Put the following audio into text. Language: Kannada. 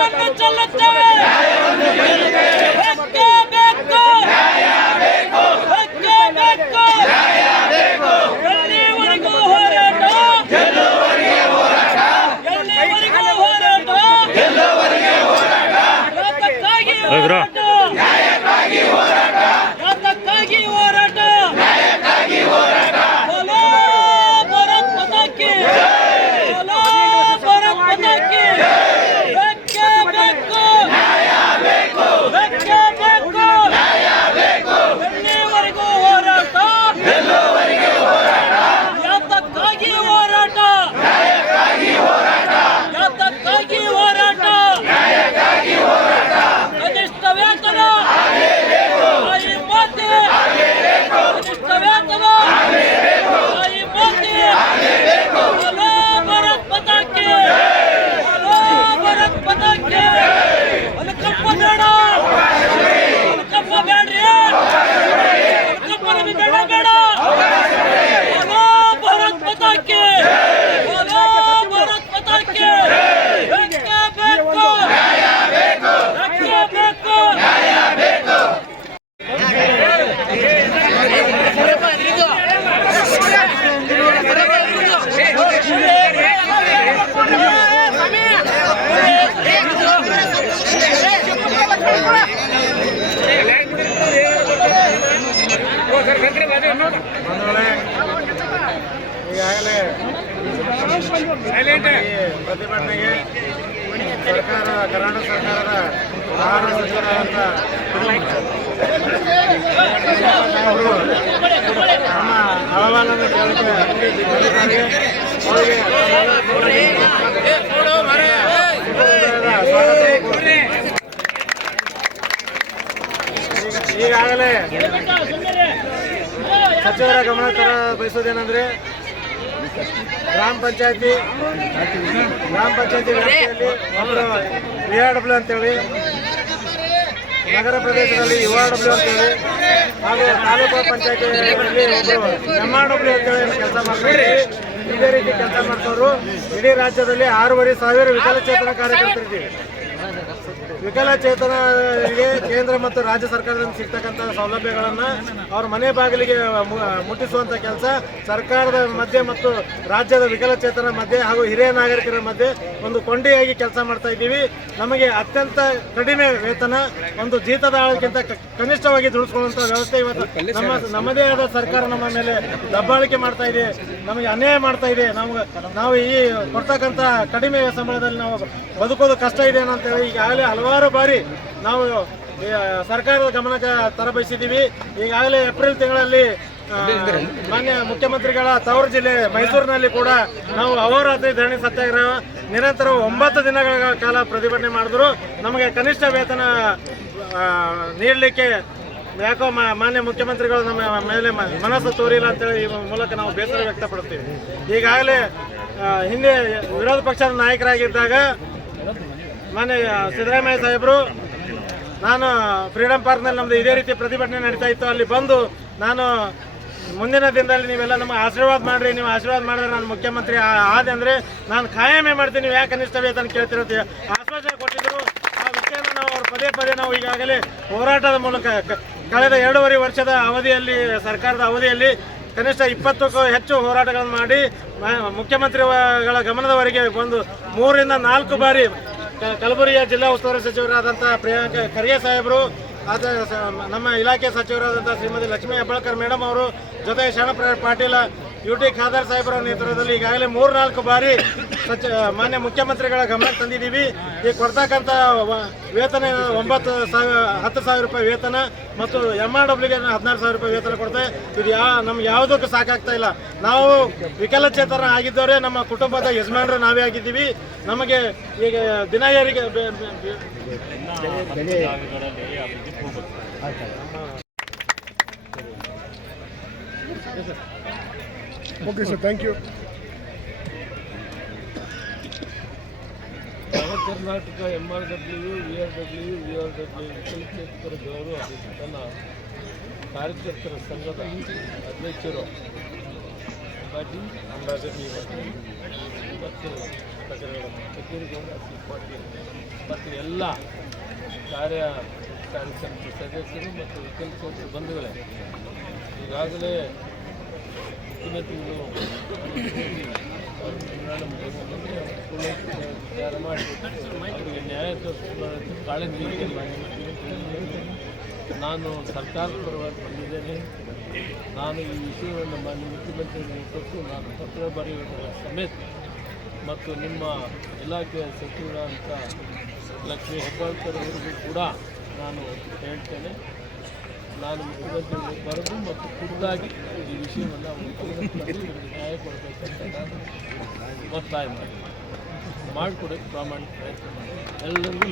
ನ್ಯಾಯವನ್ನು ಚೆಲ್ಲುತ್ತೇವೆ. ಬೇಕೇ ಬೇಕು, ಬೇಕೇ ಬೇಕು. ಎಲ್ಲಿವರೆಗೂ ಹೋರಾಟ, ಎಲ್ಲಿವರೆಗೂ ಹೋರಾಟ, ಯಾತಕ್ಕಾಗಿ ಹೋರಾಟ, ಯಾತಕ್ಕಾಗಿ ಹೋರಾಟ. बोलो भारत माता की, बोलो भारत माता की. बेके बेको, बेके बेको, ಎಲ್ಲಿವರೆಗೂ ಹೋರಾಟ, ಯಾತಕ್ಕಾಗಿ ಹೋರಾಟ, ಯಾತಕ್ಕಾಗಿ ಹೋರಾಟ. ಕನಿಷ್ಠ ವೇತನ ತಾಯಿ ಮಾತೆ, ಕನಿಷ್ಠ ವೇತನ ತಾಯಿ ಮಾತೆ. बोलो भारत माता की, बोलो भारत माता की. ಅನುಕಂಪ ಬೇಡ, ಅನುಕಂಪ ಬೇಡ್ರಿ, ಅನುಕಂಪ ನಮಗೆ ಬೇಡ ಬೇಡ. बोलो भारत माता की, बोलो भारत माता की. ಬೇಕೇ ಬೇಕು, ಬೇಕೇ ಬೇಕು. ಈಗಾಗಲೇ ಪ್ರತಿಭಟನೆಗೆ ಸರ್ಕಾರ, ಕರ್ನಾಟಕ ಸರ್ಕಾರದ ಆಹಾರ ಸಚಿವರಾದಂಥ ಅವರು ನಮ್ಮ ಅಹವಾಲನ್ನು ಕೇಳಕ್ಕೆ ಬಂದಿದ್ದಾರೆ. ಅವರಿಗೆ ಈಗಾಗಲೇ ಸಚಿವರ ಗಮನ ತರ ಬಯಸೋದೇನೆಂದ್ರೆ ಗ್ರಾಮ ಪಂಚಾಯತಿ ವ್ಯಾಪ್ತಿಯಲ್ಲಿ ಒಬ್ಬರು VRW ಅಂತೇಳಿ, ನಗರ ಪ್ರದೇಶದಲ್ಲಿ URW ಅಂತೇಳಿ, ಹಾಗೂ ತಾಲೂಕು ಪಂಚಾಯತಿಯಲ್ಲಿ ಒಬ್ಬರು MRW ಅಂತೇಳಿ ಕೆಲಸ ಮಾಡ್ತಾರೆ. ಇದೇ ರೀತಿ ಕೆಲಸ ಮಾಡ್ತವ್ರು. ಇಡೀ ರಾಜ್ಯದಲ್ಲಿ 6,500 ವಿಕಲಚೇತನ ಕಾರ್ಯಕರ್ತರಿದ್ದೀವಿ. ವಿಕಲಚೇತನರಿಗೆ ಕೇಂದ್ರ ಮತ್ತು ರಾಜ್ಯ ಸರ್ಕಾರದಿಂದ ಸಿಗ್ತಕ್ಕಂಥ ಸೌಲಭ್ಯಗಳನ್ನು ಅವ್ರ ಮನೆ ಬಾಗಿಲಿಗೆ ಮುಟ್ಟಿಸುವಂಥ ಕೆಲಸ ಸರ್ಕಾರದ ಮಧ್ಯೆ ಮತ್ತು ರಾಜ್ಯದ ವಿಕಲಚೇತನ ಮಧ್ಯೆ ಹಾಗೂ ಹಿರಿಯ ನಾಗರಿಕರ ಮಧ್ಯೆ ಒಂದು ಕೊಂಡಿಯಾಗಿ ಕೆಲಸ ಮಾಡ್ತಾ ಇದ್ದೀವಿ. ನಮಗೆ ಅತ್ಯಂತ ಕಡಿಮೆ ವೇತನ, ಒಂದು ಜೀತದ ಆಳಕ್ಕಿಂತ ಕನಿಷ್ಠವಾಗಿ ದುಡಿಸ್ಕೊಳ್ಳುವಂಥ ವ್ಯವಸ್ಥೆ ಇವತ್ತು ನಮ್ಮದೇ ಆದ ಸರ್ಕಾರ ನಮ್ಮ ಮೇಲೆ ದಬ್ಬಾಳಿಕೆ ಮಾಡ್ತಾ ಇದೆ, ನಮಗೆ ಅನ್ಯಾಯ ಮಾಡ್ತಾ ಇದೆ. ನಾವು ಈ ಕೊಡ್ತಕ್ಕಂಥ ಕಡಿಮೆ ಸಂಬಳದಲ್ಲಿ ನಾವು ಬದುಕೋದು ಕಷ್ಟ ಇದೆ ಅಂತೇಳಿ ಈಗಾಗಲೇ ಹಲವಾರು ಬಾರಿ ನಾವು ಸರ್ಕಾರದ ಗಮನಕ್ಕೆ ತರಬಯಸಿದ್ದೀವಿ. ಈಗಾಗಲೇ ಏಪ್ರಿಲ್ ತಿಂಗಳಲ್ಲಿ ಮಾನ್ಯ ಮುಖ್ಯಮಂತ್ರಿಗಳ ತವರು ಜಿಲ್ಲೆ ಮೈಸೂರಿನಲ್ಲಿ ಕೂಡ ನಾವು ಅಹೋರಾತ್ರಿ ಧರಣಿ ಸತ್ಯಾಗ್ರಹ ನಿರಂತರ 9 ದಿನಗಳ ಕಾಲ ಪ್ರತಿಭಟನೆ ಮಾಡಿದ್ರು. ನಮಗೆ ಕನಿಷ್ಠ ವೇತನ ನೀಡಲಿಕ್ಕೆ ಯಾಕೋ ಮಾನ್ಯ ಮುಖ್ಯಮಂತ್ರಿಗಳು ನಮ್ಮ ಮೇಲೆ ಮನಸ್ಸು ತೋರಿಲ್ಲ ಅಂತೇಳಿ ಈ ಮೂಲಕ ನಾವು ಬೇಸರ ವ್ಯಕ್ತಪಡ್ತೀವಿ. ಈಗಾಗಲೇ ಹಿಂದೆ ವಿರೋಧ ಪಕ್ಷದ ನಾಯಕರಾಗಿದ್ದಾಗ ಮಾನ್ಯ ಸಿದ್ದರಾಮಯ್ಯ ಸಾಹೇಬರು, ನಾನು ಫ್ರೀಡಂ ಪಾರ್ಕ್ನಲ್ಲಿ ನಮ್ಮದು ಇದೇ ರೀತಿ ಪ್ರತಿಭಟನೆ ನಡೀತಾ ಇತ್ತು, ಅಲ್ಲಿ ಬಂದು ನಾನು ಮುಂದಿನ ದಿನದಲ್ಲಿ ನೀವೆಲ್ಲ ನಮ್ಮ ಆಶೀರ್ವಾದ ಮಾಡಿರಿ, ನೀವು ಆಶೀರ್ವಾದ ಮಾಡಿದ್ರೆ ನಾನು ಮುಖ್ಯಮಂತ್ರಿ ಆದೆ ಅಂದರೆ ನಾನು ಖಾಯಮೇ ಮಾಡ್ತೀನಿ, ನೀವು ಯಾಕೆ ಕನಿಷ್ಠ ವೇತನ ಕೇಳ್ತಿರ್ತೀವಿ ಆಶ್ವಾಸನೆ ಕೊಟ್ಟಿದ್ದರು. ಆ ವಿಷಯನ ನಾವು ಅವ್ರು ಪದೇ ನಾವು ಈಗಾಗಲೇ ಹೋರಾಟದ ಮೂಲಕ ಕಳೆದ 2.5 ವರ್ಷದ ಅವಧಿಯಲ್ಲಿ, ಸರ್ಕಾರದ ಅವಧಿಯಲ್ಲಿ ಕನಿಷ್ಠ 20ಕ್ಕೂ ಹೆಚ್ಚು ಹೋರಾಟಗಳನ್ನು ಮಾಡಿ ಮುಖ್ಯಮಂತ್ರಿಗಳ ಗಮನದವರೆಗೆ ಬಂದು 3 ರಿಂದ 4 ಬಾರಿ ಕಲಬುರಗಿಯ ಜಿಲ್ಲಾ ಉಸ್ತುವಾರಿ ಸಚಿವರಾದಂಥ ಪ್ರಿಯಾಂಕ ಖರ್ಗೆ ಸಾಹೇಬರು, ನಮ್ಮ ಇಲಾಖೆ ಸಚಿವರಾದಂಥ ಶ್ರೀಮತಿ ಲಕ್ಷ್ಮೀ ಹೆಬ್ಬಾಳ್ಕರ್ ಮೇಡಮ್ ಅವರು ಜೊತೆ ಶರಣಪ್ರಸಾದ್ ಪಾಟೀಲ, UT ಖಾದರ್ ಸಾಹೇಬರ ನೇತೃತ್ವದಲ್ಲಿ ಈಗಾಗಲೇ 3-4 ಬಾರಿ ಮಾನ್ಯ ಮುಖ್ಯಮಂತ್ರಿಗಳ ಗಮನಕ್ಕೆ ತಂದಿದ್ದೀವಿ. ಈಗ ಕೊಡ್ತಕ್ಕಂಥ ವೇತನ 10,000 ರೂಪಾಯಿ ವೇತನ ಮತ್ತು MRWಗೆ 16,000 ರೂಪಾಯಿ ವೇತನ ಕೊಡ್ತೇವೆ. ಇದು ನಮ್ಗೆ ಯಾವುದಕ್ಕೂ ಸಾಕಾಗ್ತಾ ಇಲ್ಲ. ನಾವು ವಿಕಲಚೇತನ ಆಗಿದ್ದವರೇ, ನಮ್ಮ ಕುಟುಂಬದ ಯಜಮಾನರು ನಾವೇ ಆಗಿದ್ದೀವಿ. ನಮಗೆ ಈಗ ದಿನ ಏರಿಗೆ okay sir, thank you. Karnataka MRW, VRW ವಿಕಲಚೇತನರ ಗೌರವ ತನ್ನ ಕಾರ್ಯಕರ್ತರ ಸಂಘದ ಅಧ್ಯಕ್ಷರು ಪಾಟೀಲ್ ಅಂದಾಜ ಮತ್ತು ಫಕೀರಗೌಡ ಸಿ ಪಾಟೀಲ್ ಮತ್ತು ಎಲ್ಲ ಕಾರ್ಯಕಾರಿ ಸಮಿತಿ ಸದಸ್ಯರು ಮತ್ತು ವಿಕಲಚೇತನ ಬಂಧುಗಳೇ, ಈಗಾಗಲೇ ಮುಖ್ಯಮಂತ್ರಿಗಳು ವಿಚಾರ ಮಾಡಿ ಅವರಿಗೆ ನ್ಯಾಯ ತೋರಿಸುವ ಕಾಳಜಿ ನಾನು ಸರ್ಕಾರದ ಪರವಾಗಿ ಬಂದಿದ್ದೇನೆ. ನಾನು ಈ ವಿಷಯವನ್ನು ಮಾನ್ಯ ಮುಖ್ಯಮಂತ್ರಿಗಳಿಗೆ ಕೊಟ್ಟು ನಾನು ಪತ್ರ ಬರೆಯುವುದರ ಸಮೇತ ಮತ್ತು ನಿಮ್ಮ ಇಲಾಖೆಯ ಸಚಿವರಾದಂಥ ಲಕ್ಷ್ಮೀ ಹೆಬ್ಬಾಳ್ಕರ್ ಅವರಿಗೂ ಕೂಡ ನಾನು ಹೇಳ್ತೇನೆ. ನಾನು ಮುಖ್ಯಮಂತ್ರಿಗಳಿಗೆ ಬರೆದು ಮತ್ತು ಖುದ್ದಾಗಿ ಈ ವಿಷಯವನ್ನು ಮುಖ್ಯಮಂತ್ರಿಗಳಿಗೆ ನ್ಯಾಯ ಕೊಡಬೇಕಂತ ನಾನು ಒತ್ತಾಯ ಮಾಡಿಕೊಡೋಕ್ಕೆ ಪ್ರಾಮಾಣಿಕ ಪ್ರಯತ್ನ ಮಾಡಿ ಎಲ್ಲರಿಗೂ